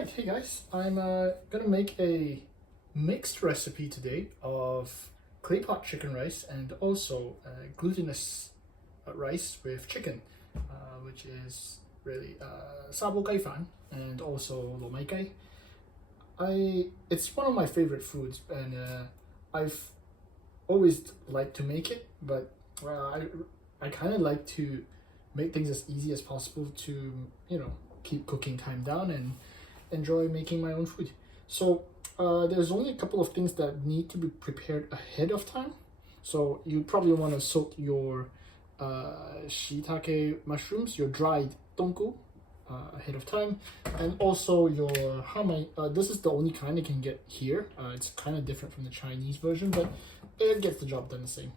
Alright, hey guys, I'm gonna make a mixed recipe today of Claypot Chicken Rice and also glutinous rice with chicken, which is really Nga Bou Kai Fan and also Lo Mai Kai. It's one of my favorite foods, and I've always liked to make it, but I kind of like to make things as easy as possible to, keep cooking time down and enjoy making my own food. So there's only a couple of things that need to be prepared ahead of time. So you probably want to soak your shiitake mushrooms, your dried tongu, ahead of time, and also your hamai. This is the only kind you can get here. It's kind of different from the Chinese version, but it gets the job done the same.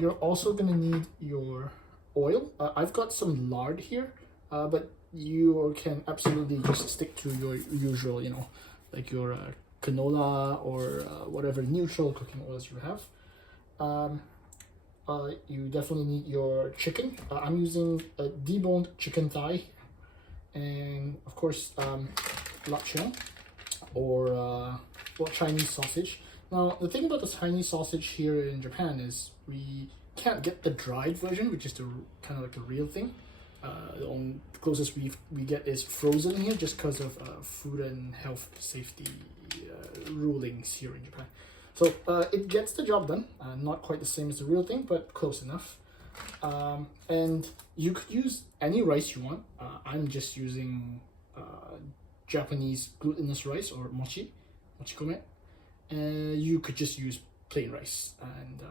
You're also gonna need your oil. I've got some lard here, but you can absolutely just stick to your usual, like your canola or whatever neutral cooking oils you have. You definitely need your chicken. I'm using a deboned chicken thigh, and of course lachon or Chinese sausage. Now the thing about the Chinese sausage here in Japan is we can't get the dried version, which is the kind of like the real thing. The closest we get is frozen here, just because of food and health safety rulings here in Japan. So it gets the job done. Not quite the same as the real thing, but close enough. And you could use any rice you want. I'm just using Japanese glutinous rice or mochikome. You could just use plain rice. And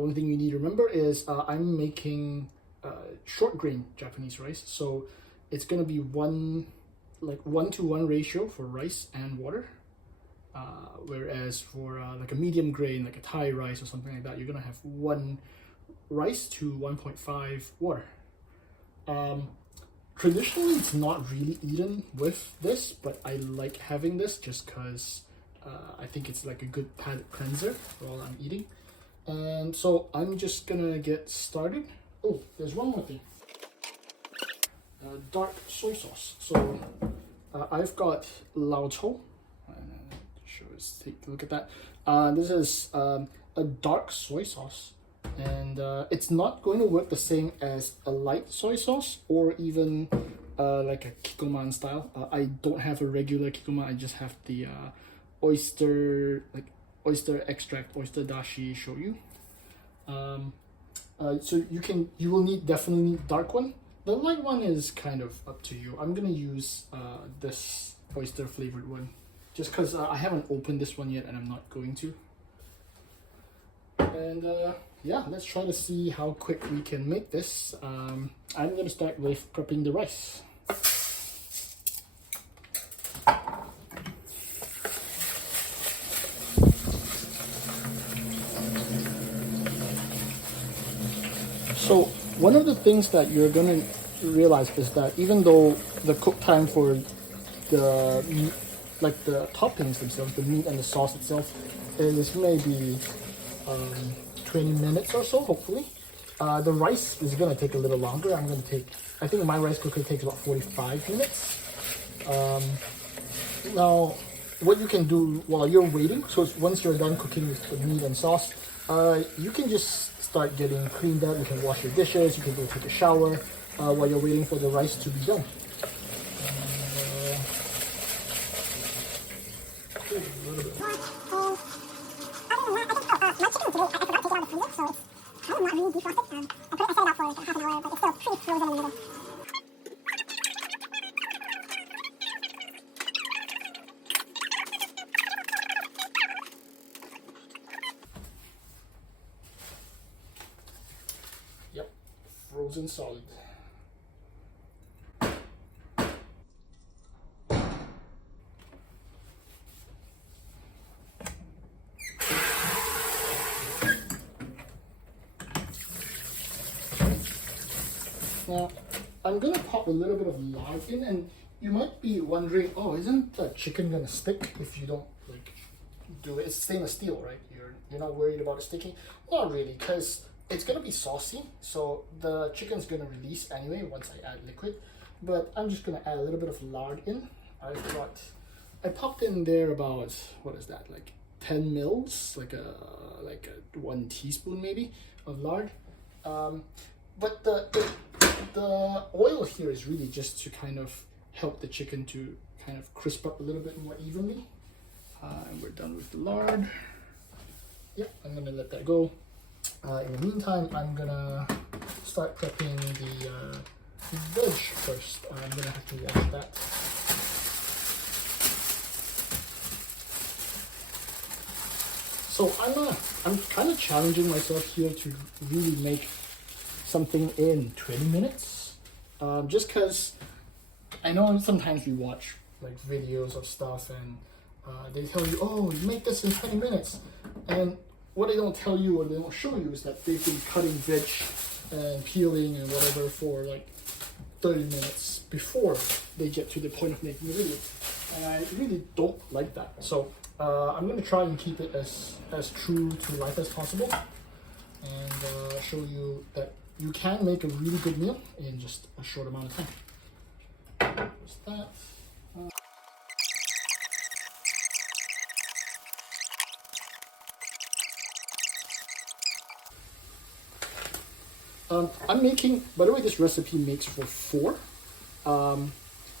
one thing you need to remember is I'm making short grain Japanese rice, so it's gonna be 1:1 ratio for rice and water, whereas for like a medium grain, like a Thai rice or something like that, you're gonna have 1 rice to 1.5 water. Traditionally it's not really eaten with this, but I like having this just because I think it's like a good palate cleanser while I'm eating. And so I'm just gonna get started. Oh, there's one more thing. Dark soy sauce. So I've got lao chou. Take a look at that. This is a dark soy sauce, and it's not going to work the same as a light soy sauce or even like a kikoman style. I don't have a regular kikoman. I just have the oyster extract, oyster dashi shoyu. So you will definitely need dark one. The light one is kind of up to you. I'm gonna use this oyster flavored one just because I haven't opened this one yet, and I'm not going to. And yeah, let's try to see how quick we can make this. I'm gonna start with prepping the rice. So one of the things that you're going to realize is that even though the cook time for the toppings themselves, the meat and the sauce itself, is maybe 20 minutes or so, hopefully, the rice is going to take a little longer. I think my rice cooker takes about 45 minutes. Now, what you can do while you're waiting, so once you're done cooking with the meat and sauce, you can just start getting cleaned up. You can wash your dishes, you can go take a shower while you're waiting for the rice to be done. Yep, frozen solid. Now, I'm gonna pop a little bit of lard in, and you might be wondering, oh, isn't the chicken gonna stick if you don't do it? It's stainless steel, right? You're not worried about it sticking? Not really, because it's gonna be saucy, so the chicken's gonna release anyway once I add liquid. But I'm just gonna add a little bit of lard in, I popped in there about, what is that, like 10 mils, like a 1 teaspoon maybe of lard. But the oil here is really just to kind of help the chicken to kind of crisp up a little bit more evenly. And we're done with the lard. Yeah, I'm gonna let that go. In the meantime, I'm gonna start prepping the veg first. I'm gonna have to wash that. So I'm kind of challenging myself here to really make something in 20 minutes. Just because I know sometimes we watch like videos of stuff and they tell you, oh, you make this in 20 minutes. And what they don't tell you or they don't show you is that they've been cutting veg and peeling and whatever for like 30 minutes before they get to the point of making the video. And I really don't like that. So I'm going to try and keep it as true to life as possible and show you that you can make a really good meal in just a short amount of time. Just that. I'm making, by the way, this recipe makes for 4,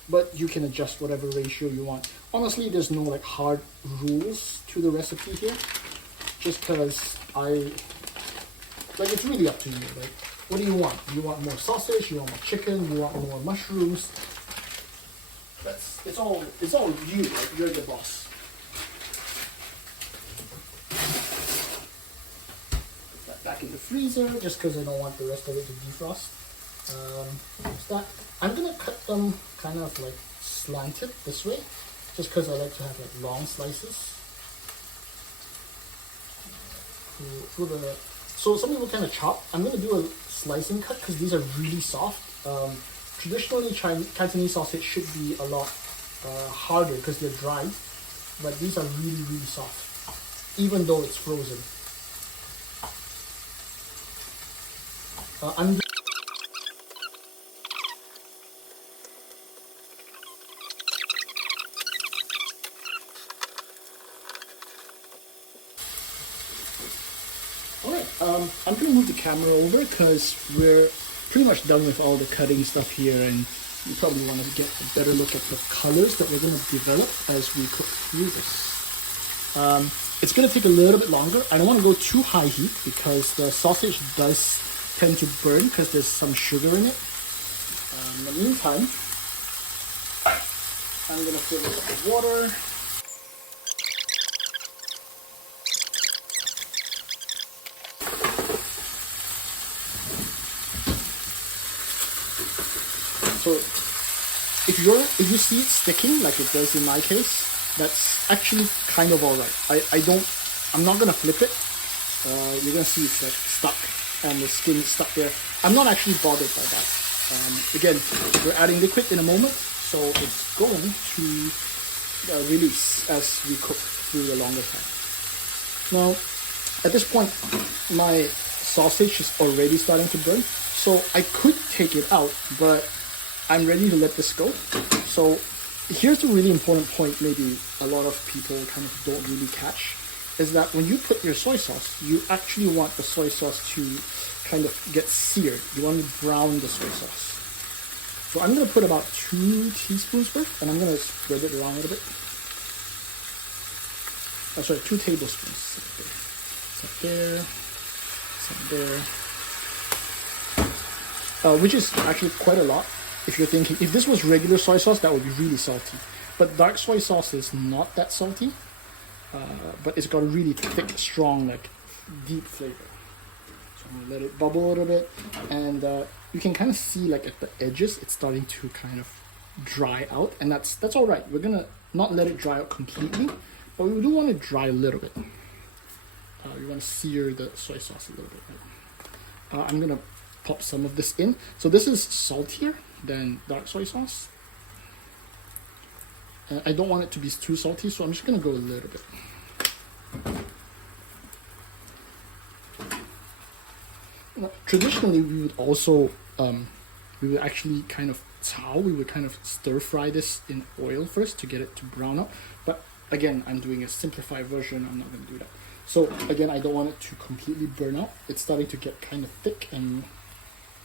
but you can adjust whatever ratio you want. Honestly, there's no like hard rules to the recipe here, just because it's really up to you. Like, what do you want? You want more sausage? You want more chicken? You want more mushrooms? It's all you. Like, you're the boss. Back in the freezer just because I don't want the rest of it to defrost. I'm gonna cut them kind of like slanted this way just because I like to have like long slices. So some people kind of chop. I'm gonna do a slicing cut because these are really soft. Traditionally, Cantonese sausage should be a lot harder because they're dry, but these are really, really soft, even though it's frozen. Alright, I'm going to move the camera over because we're pretty much done with all the cutting stuff here, and you probably want to get a better look at the colors that we're going to develop as we cook through this. It's going to take a little bit longer. I don't want to go too high heat because the sausage does tend to burn because there's some sugar in it. In the meantime, I'm going to fill it up with water. So if you see it sticking like it does in my case, that's actually kind of alright. I'm not gonna flip it. You're gonna see it's like stuck and the skin is stuck there. I'm not actually bothered by that. Again, we're adding liquid in a moment, so it's going to release as we cook through the longer time. Now, at this point, my sausage is already starting to burn, so I could take it out, but I'm ready to let this go. So here's a really important point maybe a lot of people kind of don't really catch, is that when you put your soy sauce, you actually want the soy sauce to kind of get seared. You want to brown the soy sauce. So I'm going to put about 2 teaspoons worth, and I'm going to spread it around a little bit. Oh, sorry, 2 tablespoons. Some there, some there. Which is actually quite a lot. If you're thinking, if this was regular soy sauce, that would be really salty. But dark soy sauce is not that salty, but it's got a really thick, strong, like deep flavor. So I'm gonna let it bubble a little bit, and you can kind of see like at the edges, it's starting to kind of dry out, and that's all right. We're gonna not let it dry out completely, but we do want it dry a little bit. We want to sear the soy sauce a little bit. Right? I'm gonna pop some of this in. So this is saltier than dark soy sauce. I don't want it to be too salty, so I'm just gonna go a little bit. Now, traditionally, we would also we would actually kind of how we would kind of stir fry this in oil first to get it to brown up. But again, I'm doing a simplified version. I'm not going to do that. So again, I don't want it to completely burn out. It's starting to get kind of thick and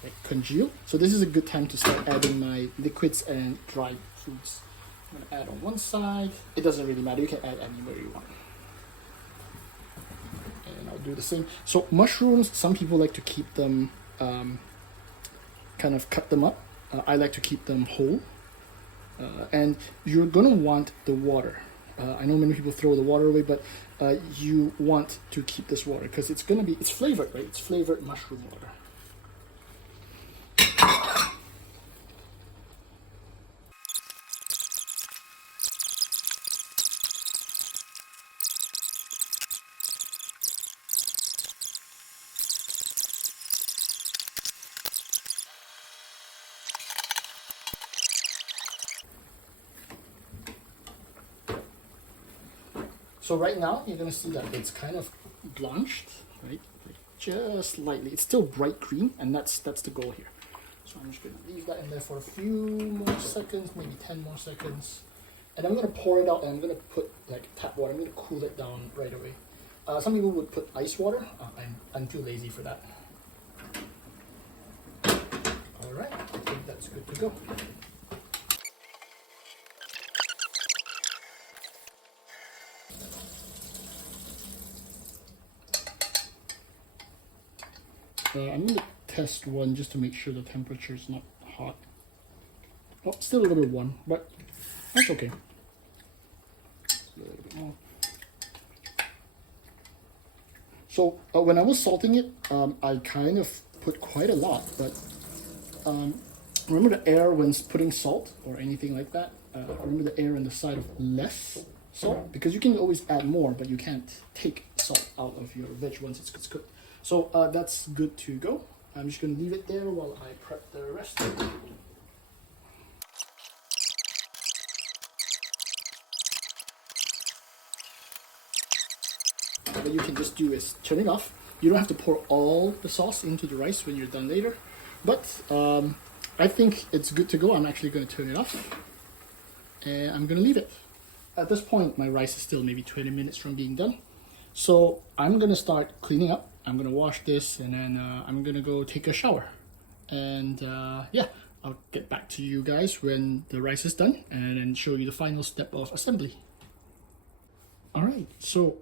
like congeal. So this is a good time to start adding my liquids and dried foods. I'm going to add on one side. It doesn't really matter. You can add anywhere you want. And I'll do the same. So mushrooms, some people like to keep them, kind of cut them up. I like to keep them whole. And you're going to want the water. I know many people throw the water away, but you want to keep this water because it's going to be, it's flavored, right? It's flavored mushroom water. So right now, you're going to see that it's kind of blanched, right? Just slightly. It's still bright green, and that's the goal here. So I'm just going to leave that in there for a few more seconds, maybe 10 more seconds. And I'm going to pour it out, and I'm going to put like tap water. I'm going to cool it down right away. Some people would put ice water. I'm too lazy for that. All right, I think that's good to go. I'm going to test one just to make sure the temperature is not hot. Oh, still a little bit warm, but that's okay. A little bit more. So when I was salting it, I kind of put quite a lot, but remember the air when putting salt or anything like that? Remember the air on the side of less salt? Because you can always add more, but you can't take salt out of your veg once it's cooked. So that's good to go. I'm just going to leave it there while I prep the rest of it. What you can just do is turn it off. You don't have to pour all the sauce into the rice when you're done later. But I think it's good to go. I'm actually going to turn it off. And I'm going to leave it. At this point, my rice is still maybe 20 minutes from being done. So I'm going to start cleaning up. I'm going to wash this, and then I'm going to go take a shower. And yeah, I'll get back to you guys when the rice is done and then show you the final step of assembly. Alright, so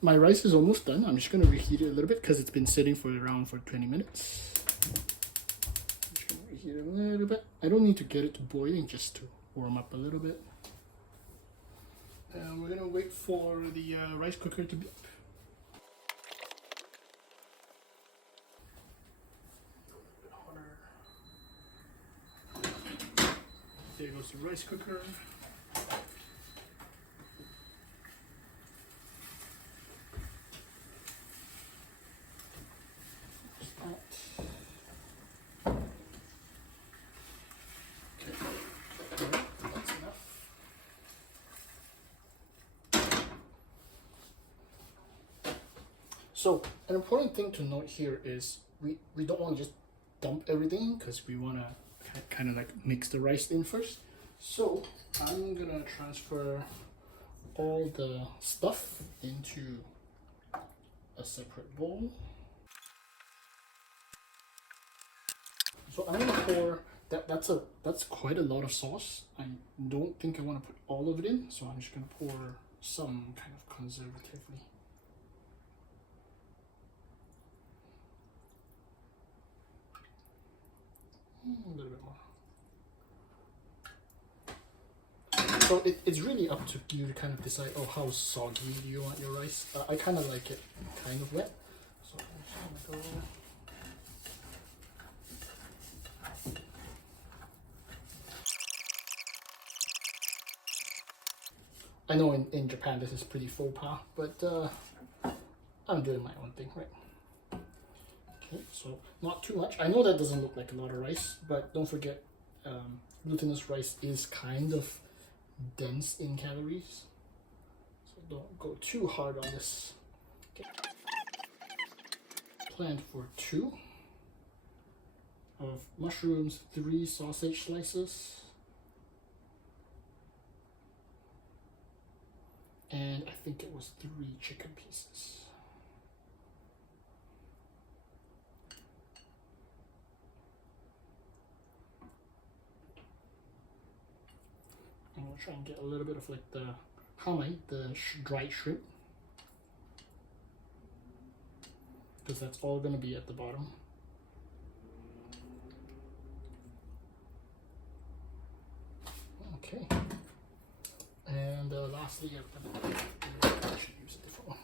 my rice is almost done. I'm just going to reheat it a little bit because it's been sitting for 20 minutes. I'm just going to reheat it a little bit. I don't need to get it to boiling, just to warm up a little bit. And we're going to wait for the rice cooker to be up. There goes the rice cooker. So an important thing to note here is we don't want to just dump everything because we want to kind of like mix the rice in first. So I'm gonna transfer all the stuff into a separate bowl. So I'm gonna pour that's quite a lot of sauce. I don't think I want to put all of it in, so I'm just gonna pour some kind of conservatively. A little bit more. So it's really up to you to kind of decide, oh, how soggy do you want your rice? I kind of like it kind of wet. So I'm just gonna go. I know in Japan this is pretty faux pas, but I'm doing my own thing, right? Okay, so not too much. I know that doesn't look like a lot of rice, but don't forget, glutinous rice is kind of dense in calories, so don't go too hard on this. Okay. Planned for 2. of mushrooms, 3 sausage slices, and I think it was 3 chicken pieces. I'm gonna try and get a little bit of like the hamai, the dried shrimp, because that's all gonna be at the bottom. Okay, and lastly, I'm gonna actually use the phone.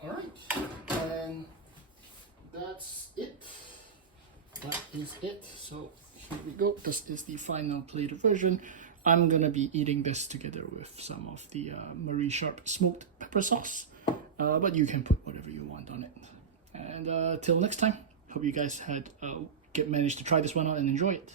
All right, and that's it. That is it. So here we go. This is the final plated version. I'm gonna be eating this together with some of the Marie Sharp smoked pepper sauce, but you can put whatever you want on it. And till next time, hope you guys had managed to try this one out and enjoy it.